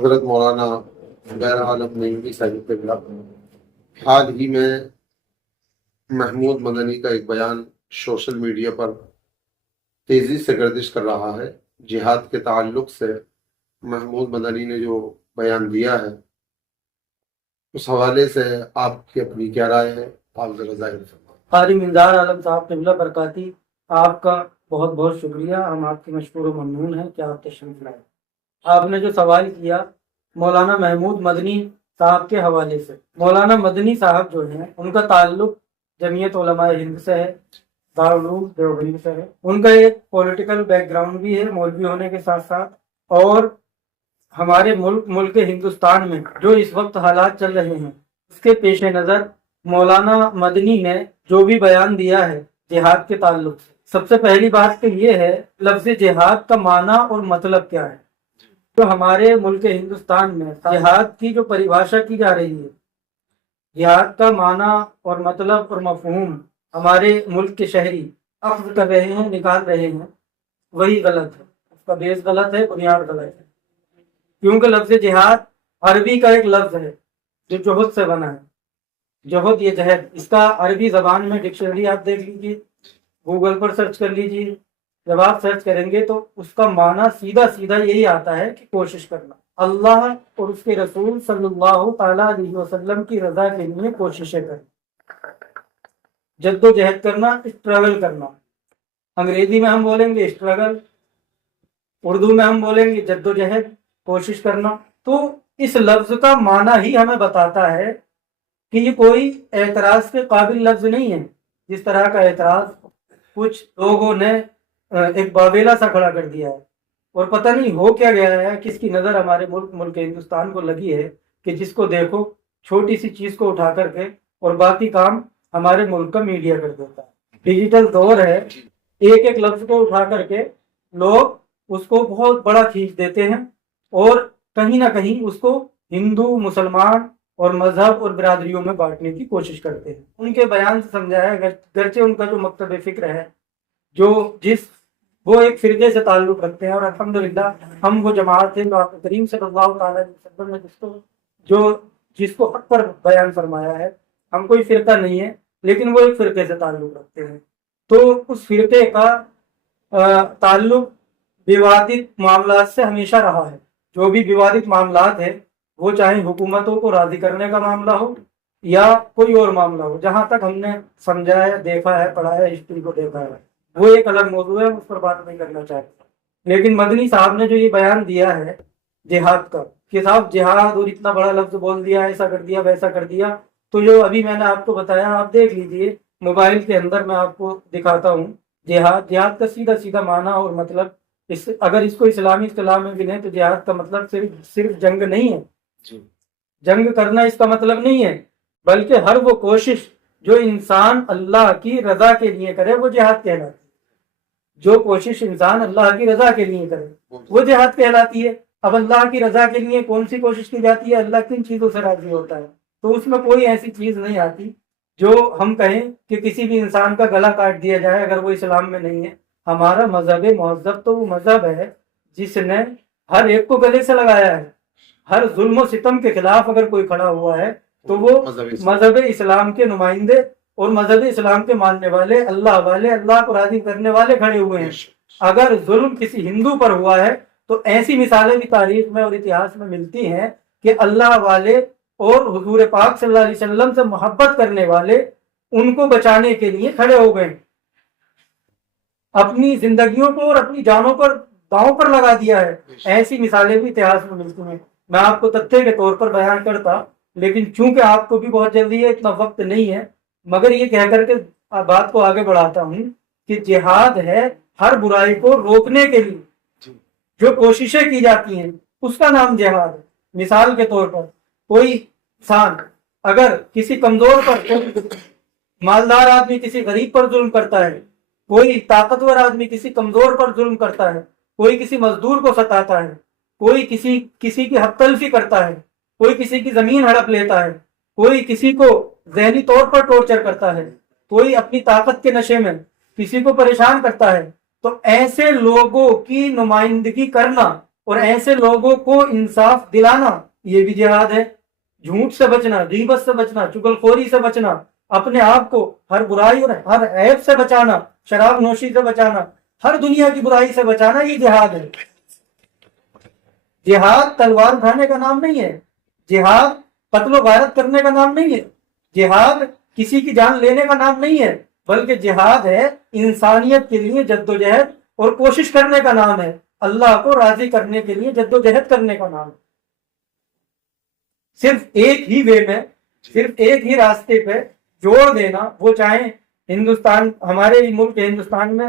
حضرت مولانا غیر عالم نعیمی صاحب قبلہ حال ہی میں محمود مدنی کا ایک بیان سوشل میڈیا پر تیزی سے گردش کر رہا ہے۔ جہاد کے تعلق سے محمود مدنی نے جو بیان دیا ہے اس حوالے سے آپ کی اپنی کیا رائے ہے؟ آپ ذرا ظاہر فرمائیں۔ قاری منظار عالم صاحب قبلہ برکاتی، آپ کا بہت بہت شکریہ۔ ہم آپ کے مشکور و ممنون ہیں کہ آپ تشریف لائے۔ آپ نے جو سوال کیا مولانا محمود مدنی صاحب کے حوالے سے، مولانا مدنی صاحب جو ہیں ان کا تعلق جمعیت علماء ہند سے ہے، دارالعلوم دیوبند سے ہے۔ ان کا ایک پولیٹیکل بیک گراؤنڈ بھی ہے مولوی ہونے کے ساتھ ساتھ، اور ہمارے ملک ہندوستان میں جو اس وقت حالات چل رہے ہیں اس کے پیش نظر مولانا مدنی نے جو بھی بیان دیا ہے جہاد کے تعلق سے، سب سے پہلی بات تو یہ ہے لفظ جہاد کا معنی اور مطلب کیا ہے۔ جو ہمارے ملک ہندوستان میں جہاد کی جو پریبھاشا کی جا رہی ہے، جہاد کا معنی اور مطلب اور مفہوم ہمارے ملک کے شہری اخذ کر رہے ہیں، نکال رہے ہیں، وہی غلط ہے۔ اس کا بیس غلط ہے، بنیاد غلط ہے، کیونکہ لفظ جہاد عربی کا ایک لفظ ہے جو جوہد سے بنا ہے۔ جوہد یہ جہد، اس کا عربی زبان میں ڈکشنری آپ دیکھ لیجیے، گوگل پر سرچ کر لیجیے، جب آپ سرچ کریں گے تو اس کا معنی سیدھا سیدھا یہی آتا ہے کہ کوشش کرنا، اللہ اور اس کے رسول صلی اللہ تعالیٰ علیہ وسلم کی رضا کے لیے کوششیں کرنا، جد و جہد کرنا، اسٹرگل کرنا۔ انگریزی میں ہم بولیں گے اسٹرگل، اردو میں ہم بولیں گے جد و جہد، کوشش کرنا۔ تو اس لفظ کا معنی ہی ہمیں بتاتا ہے کہ یہ کوئی اعتراض کے قابل لفظ نہیں ہے، جس طرح کا اعتراض کچھ لوگوں نے ایک باویلا سا کھڑا کر دیا ہے، اور پتہ نہیں ہو کیا گیا ہے، کس کی نظر ہمارے ملک ہندوستان کو لگی ہے کہ جس کو دیکھو چھوٹی سی چیز کو اٹھا کر کے اور باقی کام ہمارے ملک کا میڈیا کر دیتا ہے۔ ڈیجیٹل دور ہے، ایک ایک لفظ کو اٹھا کر کے لوگ اس کو بہت بڑا کھینچ دیتے ہیں، اور کہیں نہ کہیں اس کو ہندو، مسلمان اور مذہب اور برادریوں میں بانٹنے کی کوشش کرتے ہیں۔ ان کے بیان سے سمجھایا گرچہ ان کا جو مکتب فکر ہے، وہ ایک فرقے سے تعلق رکھتے ہیں، اور الحمدللہ ہم وہ جماعت ہیں جو آپ کریم صلی اللہ تعالیٰ علیہ وسلم نے جس کو حق پر بیان فرمایا ہے۔ ہم کوئی فرقہ نہیں ہے، لیکن وہ ایک فرقے سے تعلق رکھتے ہیں۔ تو اس فرقے کا تعلق ووادت معاملات سے ہمیشہ رہا ہے۔ جو بھی ووادت معاملات ہے، وہ چاہے حکومتوں کو راضی کرنے کا معاملہ ہو یا کوئی اور معاملہ ہو، جہاں تک ہم نے سمجھا ہے، دیکھا ہے، پڑھا ہے، ہسٹری کو دیکھا ہے، وہ ایک الگ موضوع ہے، اس پر بات نہیں کرنا چاہتا۔ لیکن مدنی صاحب نے جو یہ بیان دیا ہے جہاد کا، کہ صاحب جہاد اور اتنا بڑا لفظ بول دیا، ایسا کر دیا، ویسا کر دیا، تو جو ابھی میں نے آپ کو بتایا آپ دیکھ لیجئے، موبائل کے اندر میں آپ کو دکھاتا ہوں۔ جہاد کا سیدھا سیدھا معنی اور مطلب، اگر اس کو اسلامی اصطلاح میں بھی لیں تو جہاد کا مطلب صرف جنگ نہیں ہے، جنگ کرنا اس کا مطلب نہیں ہے، بلکہ ہر وہ کوشش جو انسان اللہ کی رضا کے لیے کرے وہ جہاد کہلاتی ہے۔ جو کوشش انسان اللہ کی رضا کے لیے کرے وہ جہاد کہلاتی ہے۔ اب اللہ کی رضا کے لیے کون سی کوشش کی جاتی ہے؟ اللہ کن چیزوں سے راضی ہوتا ہے، تو اس میں کوئی ایسی چیز نہیں آتی جو ہم کہیں کہ کسی بھی انسان کا گلا کاٹ دیا جائے اگر وہ اسلام میں نہیں ہے۔ ہمارا مذہب مہذب تو وہ مذہب ہے جس نے ہر ایک کو گلے سے لگایا ہے۔ ہر ظلم و ستم کے خلاف اگر کوئی کھڑا ہوا ہے تو وہ مذہب اسلام کے نمائندے اور مذہب اسلام کے ماننے والے، اللہ کو راضی کرنے والے کھڑے ہوئے ہیں۔ اگر ظلم کسی ہندو پر ہوا ہے تو ایسی مثالیں بھی تاریخ میں اور اتہاس میں ملتی ہیں کہ اللہ والے اور حضور پاک صلی اللہ علیہ وسلم سے محبت کرنے والے ان کو بچانے کے لیے کھڑے ہو گئے، اپنی زندگیوں کو اور اپنی جانوں پر داؤں پر لگا دیا ہے۔ ایسی مثالیں بھی اتہاس میں ملتی ہیں۔ میں آپ کو تتھے کے طور پر بیان کرتا، لیکن چونکہ آپ کو بھی بہت جلدی ہے، اتنا وقت نہیں ہے، مگر یہ کہہ کر کے بات کو آگے بڑھاتا ہوں کہ جہاد ہے ہر برائی کو روکنے کے لیے جو کوششیں کی جاتی ہیں، اس کا نام جہاد ہے۔ مثال کے طور پر کوئی انسان اگر کسی کمزور پر، مالدار آدمی کسی غریب پر ظلم کرتا ہے، کوئی طاقتور آدمی کسی کمزور پر ظلم کرتا ہے، کوئی کسی مزدور کو ستاتا ہے، کوئی کسی کی حق تلفی کرتا ہے، کوئی کسی کی زمین ہڑپ لیتا ہے، کوئی کسی کو ذہنی طور پر ٹارچر کرتا ہے، کوئی اپنی طاقت کے نشے میں کسی کو پریشان کرتا ہے، تو ایسے لوگوں کی نمائندگی کرنا اور ایسے لوگوں کو انصاف دلانا یہ بھی جہاد ہے. جھوٹ سے بچنا، غیبت سے بچنا، چغلخوری سے بچنا، اپنے آپ کو ہر برائی اور ہر عیب سے بچانا، شراب نوشی سے بچانا، ہر دنیا کی برائی سے بچانا، یہ جہاد ہے. جہاد تلوار اٹھانے کا نام نہیں ہے، جہاد قتل و غارت کرنے کا نام نہیں ہے، جہاد کسی کی جان لینے کا نام نہیں ہے، بلکہ جہاد ہے انسانیت کے لیے جدوجہد اور کوشش کرنے کا نام ہے، اللہ کو راضی کرنے کے لیے جدوجہد کرنے کا نام ہے. صرف ایک ہی وے میں، صرف ایک ہی راستے پہ جوڑ دینا، وہ چاہے ہندوستان، ہمارے ملک ہندوستان میں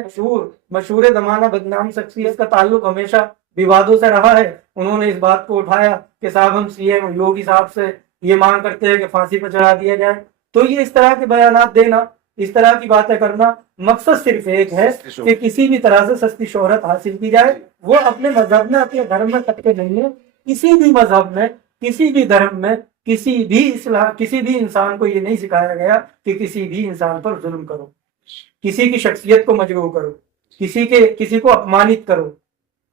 مشہور زمانہ بدنام شخصیت کا تعلق ہمیشہ ووادوں سے رہا ہے. انہوں نے اس بات کو اٹھایا کہ صاحب ہم سی ایم یوگی صاحب سے یہ مانگ کرتے ہیں کہ پھانسی پر چڑھا دیا جائے. تو یہ اس طرح کے بیانات دینا، اس طرح کی باتیں کرنا، مقصد صرف ایک ہے کہ کسی بھی طرح سے سستی شہرت حاصل کی جائے. وہ اپنے مذہب میں، اپنے دھرم میں تکتے نہیں ہے. کسی بھی مذہب میں، کسی بھی دھرم میں، کسی بھی انسان کو یہ نہیں سکھایا گیا کہ کسی بھی انسان پر ظلم کرو، کسی کی شخصیت کو مجروح کرو، کسی کو اپمانت کرو.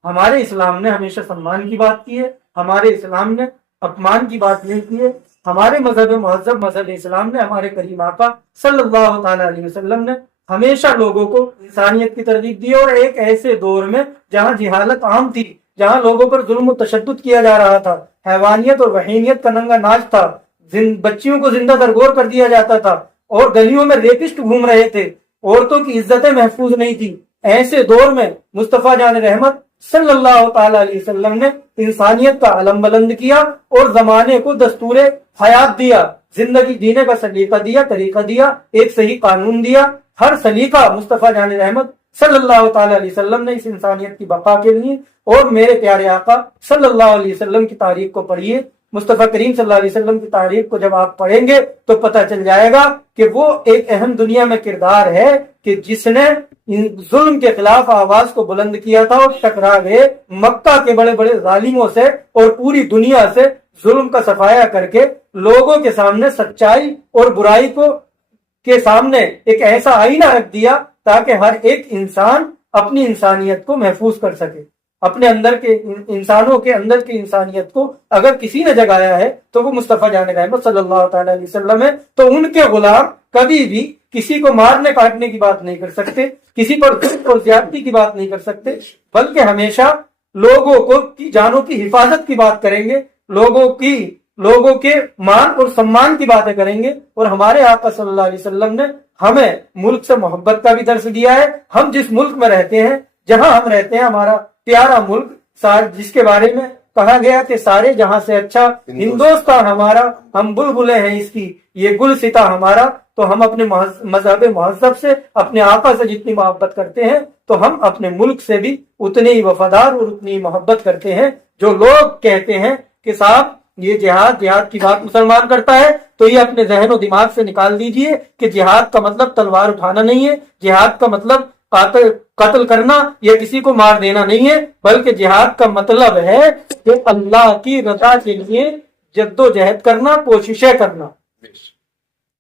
ہمارے اسلام نے ہمیشہ سمان کی بات کی ہے، ہمارے اسلام نے اپمان کی بات نہیں کی ہے. ہمارے مذہب مہذب مذہب اسلام نے، ہمارے کریم آقا صلی اللہ تعالی علیہ وسلم نے ہمیشہ لوگوں کو انسانیت کی ترغیب دی. اور ایک ایسے دور میں جہاں جہالت عام تھی، جہاں لوگوں پر ظلم و تشدد کیا جا رہا تھا، حیوانیت اور وحشیت کا ننگا ناچ تھا، بچیوں کو زندہ درگور کر دیا جاتا تھا، اور گلیوں میں ریپسٹ گھوم رہے تھے، عورتوں کی عزتیں محفوظ نہیں تھی، ایسے دور میں مصطفیٰ جان رحمت صلی اللہ تعالی علیہ وسلم نے انسانیت کا علم بلند کیا اور زمانے کو دستور حیات دیا، زندگی جینے کا سلیقہ دیا، طریقہ دیا، ایک صحیح قانون دیا. ہر سلیقہ مصطفیٰ جان رحمت صلی اللہ تعالی علیہ وسلم نے اس انسانیت کی بقا کے لیے. اور میرے پیارے آقا صلی اللہ علیہ وسلم کی تاریخ کو پڑھیے، مصطفیٰ کریم صلی اللہ علیہ وسلم کی تاریخ کو جب آپ پڑھیں گے تو پتہ چل جائے گا کہ وہ ایک اہم دنیا میں کردار ہے کہ جس نے ظلم کے خلاف آواز کو بلند کیا تھا اور ٹکرا گئے مکہ کے بڑے بڑے ظالموں سے اور پوری دنیا سے ظلم کا صفایا کر کے لوگوں کے سامنے سچائی اور برائی کو کے سامنے ایک ایسا آئینہ رکھ دیا تاکہ ہر ایک انسان اپنی انسانیت کو محفوظ کر سکے. اپنے اندر کے انسانوں کے اندر کی انسانیت کو اگر کسی نے جگایا ہے تو وہ مصطفیٰ جان رحمت صلی اللہ تعالی علیہ وسلم ہے. تو ان کے غلام کبھی بھی کسی کو مارنے کاٹنے کی بات نہیں کر سکتے، کسی پر ظلم اور زیادتی کی بات نہیں کر سکتے، بلکہ ہمیشہ لوگوں کو کی جانوں کی حفاظت کی بات کریں گے، لوگوں کے مان اور سمان کی باتیں کریں گے. اور ہمارے آقا صلی اللہ علیہ وسلم نے ہمیں ملک سے محبت کا بھی درس دیا ہے. ہم جس ملک میں رہتے ہیں، جہاں ہم رہتے ہیں، ہمارا پیارا ملک جس کے بارے میں کہا گیا کہ سارے جہاں سے اچھا ہندوستان ہمارا، ہم بلبلیں ہیں اس کی، یہ گل ستا ہمارا. تو ہم اپنے مذہب مہذب سے، اپنے آقا سے جتنی محبت کرتے ہیں تو ہم اپنے ملک سے بھی اتنے ہی وفادار اور اتنی ہی محبت کرتے ہیں. جو لوگ کہتے ہیں کہ صاحب یہ جہاد کی بات مسلمان کرتا ہے، تو یہ اپنے ذہن و دماغ سے نکال دیجئے کہ جہاد کا مطلب تلوار اٹھانا نہیں ہے، جہاد کا مطلب قتل کرنا یا کسی کو مار دینا نہیں ہے، بلکہ جہاد کا مطلب ہے کہ اللہ کی رضا کے لیے جد و جہد کرنا، کوششیں کرنا.